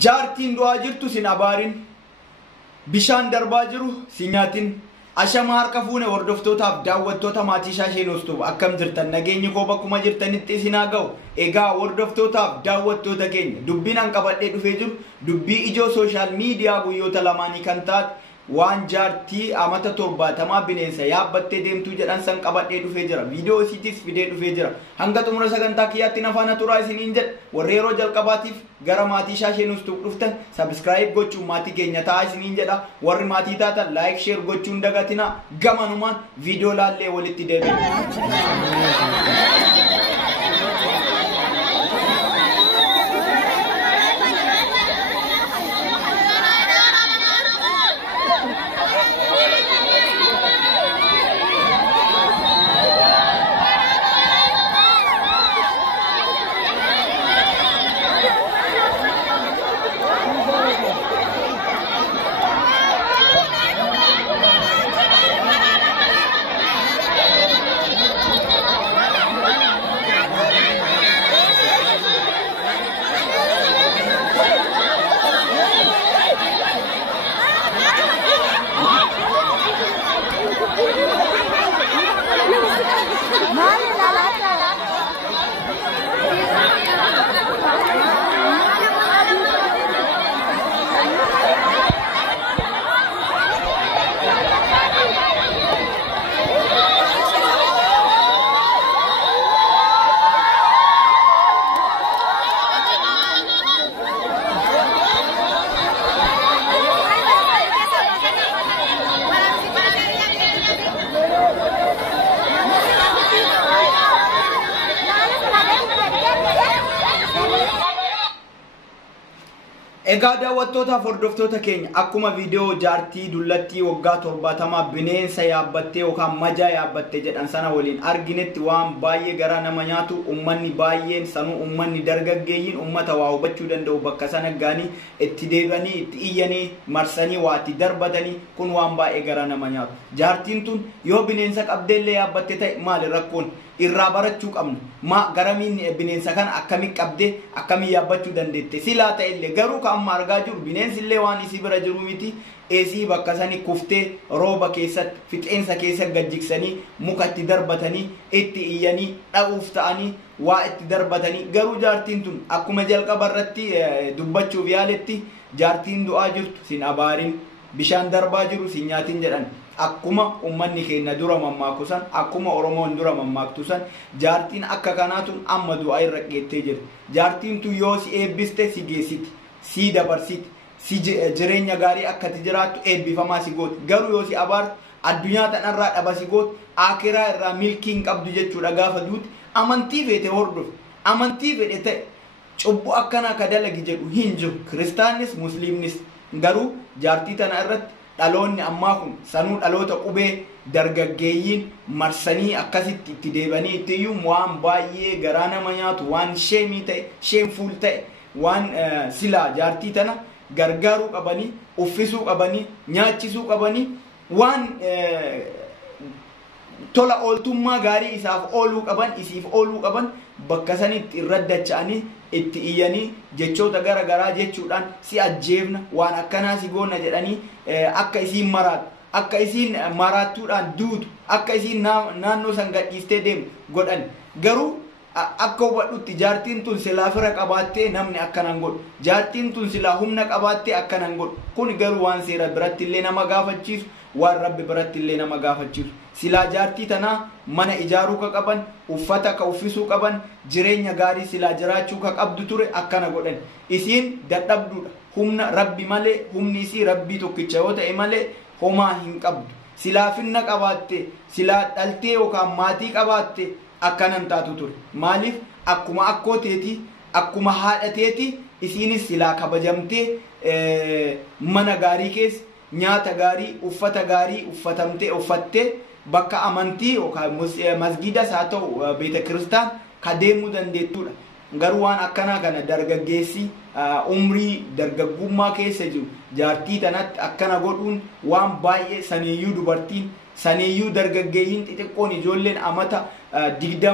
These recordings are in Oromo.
jaartiin du'aa jirtu sin abaarin, bishaan darbaa jiru si nyaatin. Ashama harka fuune hordoftootaaf daawwattoota maatii Shaashee Noostuuf akkam jirtan nageenyi koo bakkuma jirtanitti isin haa ga'u. Egaa hordoftootaaf daawwattoota keenya dubbiin an qabadhee dhufee jiru dubbii ijoo sooshaal miidiyaa guyyoota lamaanii kan taate waan jaartii amata 70 bineensa yaabbattee deemtuu jedhan san qabadhee dhufee jira. Viidiyoo isiitis fidee dhufee jira. Hanga xumura sagantaa kiyyaatti nafaana turaa isiniin jedha. Warri yeroo jalqabaatiif gara maatii Shaashee Noostuuf dhuftan subscribe gochuun maatii keenya ta'aa isiniin jedha. Warri maatii taatan like share gochuun dagatina. Gamanumaan viidiyoo laallee walitti deebiin. Egaa daawwattootaaf hordoftoota keenya akkuma viidiyoo jaartii dullattii waggaa 70 bineensa yaabbattee yookaan majaa yaabbattee jedhan sana waliin arginetti waan baay'ee garaa nama nyaatu ummanni baay'een sanuu ummanni dargaggeeyyiin ummata waa hubachuu danda'u bakka sana gaanii itti deebanii itti iyyanii marsanii waa itti darbatanii kun waan baay'ee garaa nama nyaatu. Jaartiin tun yoo bineensa qabdeellee yaabbatte ta'e maali rakkoon irraa barachuu qabna. Ma garamiin bineensa kana akkamiin qabdee akkamiin yaabbachuu dandeette silaa ta'ellee garuu kan amma argaa jiru bineensi illee waan isii bira jiru miti. Eesii bakka sanii kuftee rooba keessatti fixeensa keessa gajjiksanii muka itti darbatanii itti iyyanii dha'uuf ta'anii waa itti darbatanii garuu jaartiin tun akkuma jalqaba irratti dubbachuuf yaaletti jaartiin du'aa jirtu sin abaarin, bishaan darbaa jiru sin nyaatin jedhan. Akkuma ummanni keenya dura mammaakusan akkuma Oromoon dura mammaaktusan jaartiin akka kanaatun amma du'aa irra geettee jirti. Jaartiin tun yoo si eebbiste si geessiti, si dabarsiti, si jireenya gaarii akkati jiraattu eebbifamaa si gooti. Garuu yoo si abaarte addunyaa tanarraa dhaba si gooti, akiraa irraa milkii hin qabdu jechuudha gaafa duuti. Amantii feete hordof, amantii fedhe ta'e cubbuu akkanaa ka dalagi jedhu hin jiru. Kiristaannis musliimnis garuu jaartii tana irratti dhaloonni ammaa kun sanuu dhaloota qubee dargaggeeyyiin marsanii akkasitti itti deebanii itti iyyuu waan baay'ee garaa nama nyaatu waan sheemii ta'e sheemfuul ta'e waan silaa jaartii tana gargaaruu qabanii uffisuu qabanii nyaachisuu qabanii waan tola ooltummaa gaarii isaaf ooluu qaban isiif ooluu qaban bakka sanitti irra dacha'anii itti iyyanii jechoota gara garaa jechuudhaan si ajjeefna waan akkanaa si goonna jedhanii akka isiin maraatu akka isiin maraattuudhaan duutu akka isiin naannoo san gadhiistee deemu godhan garuu akka hubadhutti jaartiin tun silaa fira qabaattee namni akkanan godhu jaartiin tun silaa humna qabaattee akkanan godhu kun garuu waan seera biratti illee nama gaafachiisu waan rabbi biratti illee nama gaafachiisu silaa jaartii tanaa mana ijaaruu ka qaban uffata ka uffisuu qaban jireenya gaarii silaa jiraachuu ka qabdu ture akkana godhan isiin dadhabduudha humna rabbi malee humni isii rabbii tokkicha yoo ta'e malee homaa hin qabdu silaa finna qabaatte silaa dhaltee yookaan maatii qabaatte akkanan taatu ture maaliif akkuma akkooteeti akkuma haadhateeti isiinis silaa kabajamtee mana gaarii keessa nyaata gaarii uffata gaarii uffatamtee uffattee bakka amantii yookaan masgiidas haa ta'u beeta kiristaan ka deemuu dandeettudha. garuu waan akkanaa kana dargaggeessi umrii dargaggummaa keessa jiru jaartii tanatti akkana godhuun waan baay'ee saniyyuu dubartiin saniyyuu dargaggeeyyiin xixiqqoon ijoolleen amata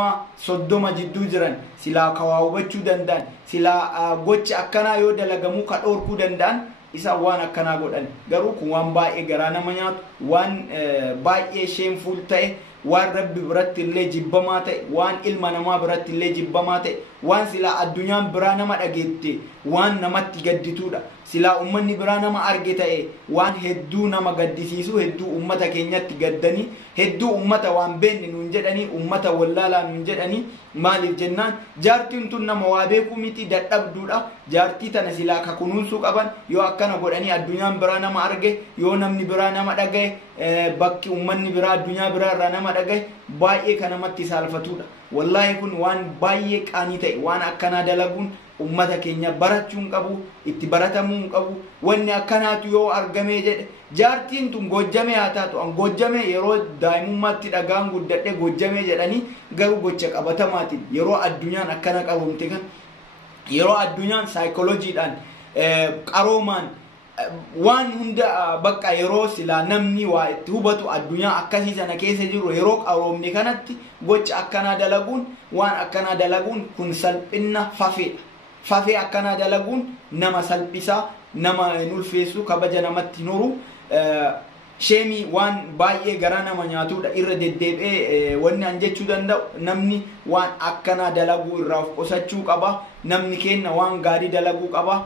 20-30 jidduu jiran silaa kawaa hubachuu danda'an silaa gocha akkanaa yoo dalagamu ka dhoorkuu danda'an isa waan akkanaa godhan garuu kun waan baay'ee garaa nama nyaatu waan baay'ee shameful ta'e waan rabbi biratti illee jibbamaa ta'e waan ilma namaa biratti illee jibbamaa ta'e waan silaa addunyaan biraa nama dhageette waan namatti gaddituudha silaa ummanni biraa nama arge ta'e waan hedduu nama gaddisiisu hedduu ummata keenyatti gaddanii hedduu ummata waan beenne nuun jedhanii ummata wallaalaa nuun jedhanii maaliif jennaan jaartiin tun nama waa beekuu miti dadhabduudha jaartii tana silaa ka kunuunsuu qaban yoo akkana godhanii addunyaan biraa nama arge yoo namni biraa nama dhagaye bakki ummanni biraa addunyaa biraa irraa nama dhagaye baay'ee kan namatti saalfatudha wallahi kun waan baay'ee qaanii ta'e waan akkanaa dalaguun ummata keenya barachuun qabu itti baratamuu qabu wanni akkanaatu yoo argamee jedhe jaartiin tun gojjamee haa taatu an gojjamee yeroo daa'imummaatti dhagaan guddadhe gojjamee jedhanii garuu gocha qabatamaatiin yeroo addunyaan akkana qabamte kan yeroo addunyaan saayikolojiidhaan qaroomaan waan hunda bakka yeroo silaa namni waa itti hubatu addunyaa akkasii sana keessa jiru yeroo qaroomne kanatti gocha akkanaa dalaguun waan akkanaa dalaguun kun salphina fafee akkanaa dalaguun nama salphisaa nama nulfeessu kabaja namatti nuru sheemii waan baay'ee garaa nama nyaatudha irra deddeebi'ee wanni an jechuu danda'u namni waan akkanaa dalaguu irraa of qusachuu qaba namni kenna waan gaarii dalaguu qaba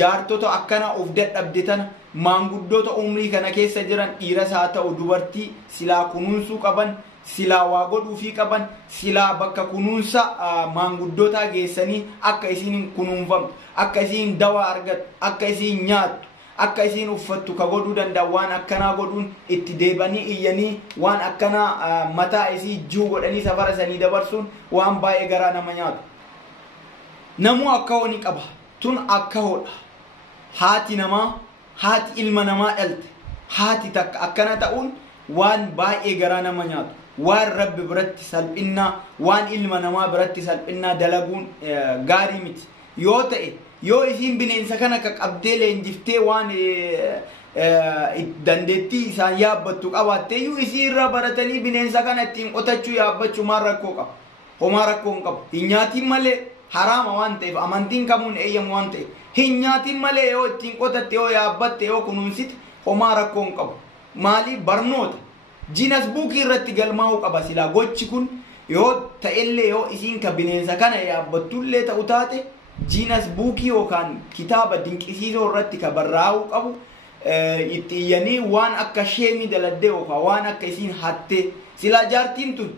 jaartota akkana of dadhabde tana maanguddoota umrii kana keessa jiran dhiiras haa ta'u dubartii silaa kunuunsuu qaban silaa waa godhuufii qaban silaa bakka kunuunsa maanguddootaa geessanii akka isiin kunuunfamtu akka isiin dawaa argattu akka isiin nyaattu akka isiin uffattu ka godhuu danda'a waan akkanaa godhuun itti deebanii iyyanii waan akkanaa mataa isii juu godhanii safara sanii dabarsuun waan baay'ee garaa nama nyaatu namuu akka hooni qaba tun akka hodha haati namaa haati ilma namaa dhalte haati takka akkana ta'uun waan baay'ee garaa nama nyaatu waan rabbi biratti salphinnaa waan ilma namaa biratti salphinnaa dalaguun gaarii miti yoo ta'e yoo isiin bineensa kana ka qabdee leenjiftee waan dandeettii isaan yaabbattu qabaattee yoo isii irraa baratanii bineensa kana ittiin qotachuu yaabbachuu maal rakkoo qaba homaa rakkoo hin qabu hin nyaatiin malee haraama waan ta'eef amantiin qabuun eeyyamu waan ta'eef hin nyaatiin malee yoo ittiin qotatte yoo yaabbatte yoo kunuunsite homaa rakkoo hin qabu maaliif barnoota jinas buukii irratti galmaa'uu qaba silaa gochi kun yoo ta'ellee yoo isiin ka bineensa kana yaabbattullee ta'u taate jinas buukii yookaan kitaaba dinqisiisoo irratti ka barraa'uu qabu itti iyyanii waan akka sheemii daladdee yookaan waan akka isiin hatte silaa jaartiin tun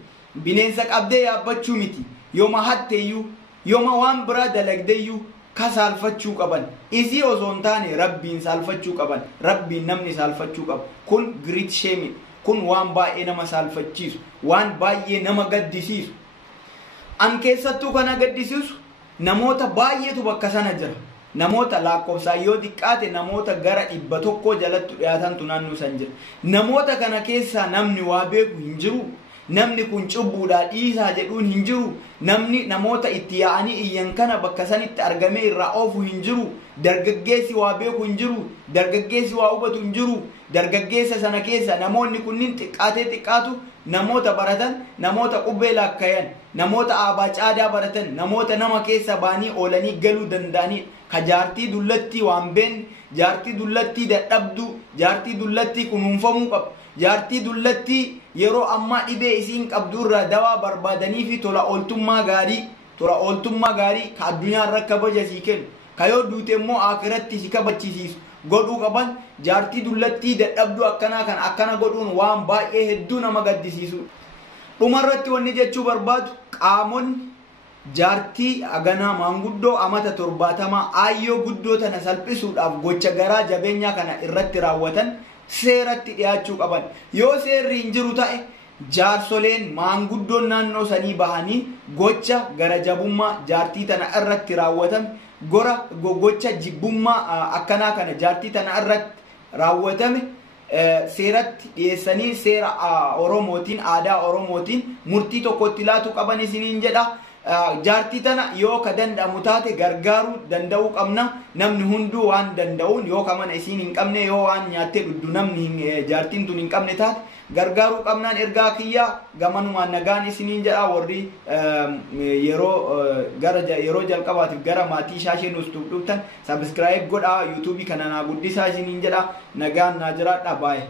bineensa qabdee yaabbachuu miti yooma hatteeyyuu yooma waan biraa dalagdeeyyuu ka saalfachuu qaban isii osoo hin taane rabbiin saalfachuu qaban rabbiin namni saalfachuu qaba kun giriit sheemii kun waan baay'ee nama saalfachiisu waan baay'ee nama gaddisiisu an keessattuu kana gaddisiisu namoota baay'eetu bakka sana jira namoota lakkoofsaan yoo xiqqaate namoota gara 100 jalatti dhiyaatantu naannoo san jira namoota kana keessaa namni waa beeku hin jiru namni kun cubbuudhaa dhiisaa jedhuun hin jiru namni namoota itti yaa'anii iyyan kana bakka sanitti argamee irraa oofu hin jiru dargaggeessi waa beeku hin jiru dargaggeessi waa hubatu hin jiru dargaggeessa sana keessa namoonni kunniin xiqqaatu namoota baratan namoota qubbee laakkayan namoota aabaa caadaa baratan namoota nama keessa baanii oolanii galuu danda'anii ka jaartii dullattii waan beekne jaartii dullattii dadhabdu jaartii dullattii kunuunfamuu qabu jaartii dullattii yeroo ammaa dhibee isiin qabdurraa dawaa barbaadanii fi tola ooltummaa gaarii ka addunyaan rakka bajasii kennu ka yoo duute immoo akiratti si kabachiisiisu godhuu qaban jaartii dullattii dadhabdu akkanaa kan akkana godhuun waan baay'ee hedduu nama gaddisiisu dhumarratti wanni jechuu barbaadu qaamonni jaartii aganaa maanguddoo amata 70 aayyoo guddoo tana salphisuudhaaf gocha garaa jabeenyaa kana irratti raawwatan seeratti dhiyaachuu qaban yoo seerri hin jiru ta'e jaarsoleen maanguddoon naannoo sanii bahanii gocha gara jabummaa jaartii tana irratti raawwatan gocha jibbummaa akkanaa kana jaartii tana irratti raawwatame seeratti dhiyeessanii seera oromootiin aadaa oromootiin murtii tokkotti laatu qaban isiniin jedha jaartii tana yoo ka danda'amu taate gargaaruu danda'uu qabna namni hunduu waan danda'uun yoo ka mana isiin hin qabne yoo waan nyaattee dhuddu namni jaartiin tun hin qabne taate gargaaruu qabnaan ergaa kiyya gamanumaan nagaan isiniin jedha warri yeroo jalqabaatiif gara maatii shaashee nuuf dhuftan subscribe godhaa YouTube kana naa guddisaa isiniin jedha nagaan naa jiraadha baay'ee